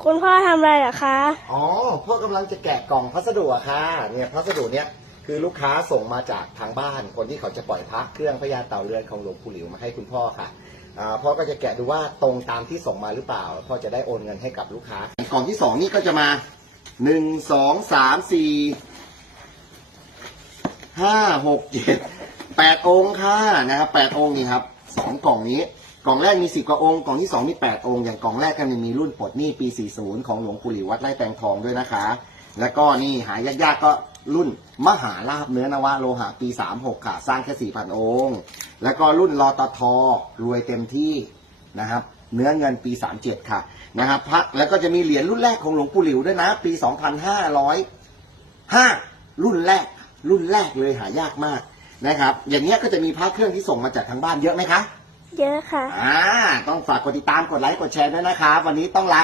คุณพ่อทำอะไรเหรอคะ อ๋อพ่อกำลังจะแกะกล่องพัสดุอะค่ะ เนี่ยพัสดุเนี่ยคือลูกค้าส่งมาจากทางบ้าน คนที่เขาจะปล่อยพระเครื่องพญาเต่าเรือนของหลวงปู่หลิวมาให้คุณพ่อค่ะอ่าพ่อก็จะแกะดูว่าตรงตามที่ส่งมาหรือเปล่าพ่อจะได้โอนเงินให้กับลูกค้ากล่องที่สองนี่ก็จะมาหนึ่งสองสามสี่ห้าหกเจ็ดแปดองค์ค่ะนะครับแปดองค์นี่ครับสองกล่องนี้ กล่องแรกมีสิบกว่าองค์ กล่องที่สองมีแปดองค์ อย่างกล่องแรกก็มีรุ่นปลดหนี้ปี 40 ของหลวงปู่หลิววัดไร่แตงทองด้วยนะคะ แล้วก็นี่หายากๆก็รุ่นมหาลาบเนื้อนวะโลหะปี 36 ค่ะ สร้างแค่4,000องค์ แล้วก็รุ่นรอตทรวยเต็มที่นะครับเนื้อเงินปี 37 ค่ะนะครับพระแล้วก็จะมีเหรียญรุ่นแรกของหลวงปู่หลิวด้วยนะ ปี 2505 รุ่นแรกรุ่นแรกเลยหายากมากนะครับ อย่างเงี้ยก็จะมีพระเครื่องที่ส่งมาจากทางบ้านเยอะไหมคะ เยอะค่ะ อ่า ต้องฝากกดติดตามกดไลค์กดแชร์ด้วยนะครับ วันนี้ต้องลา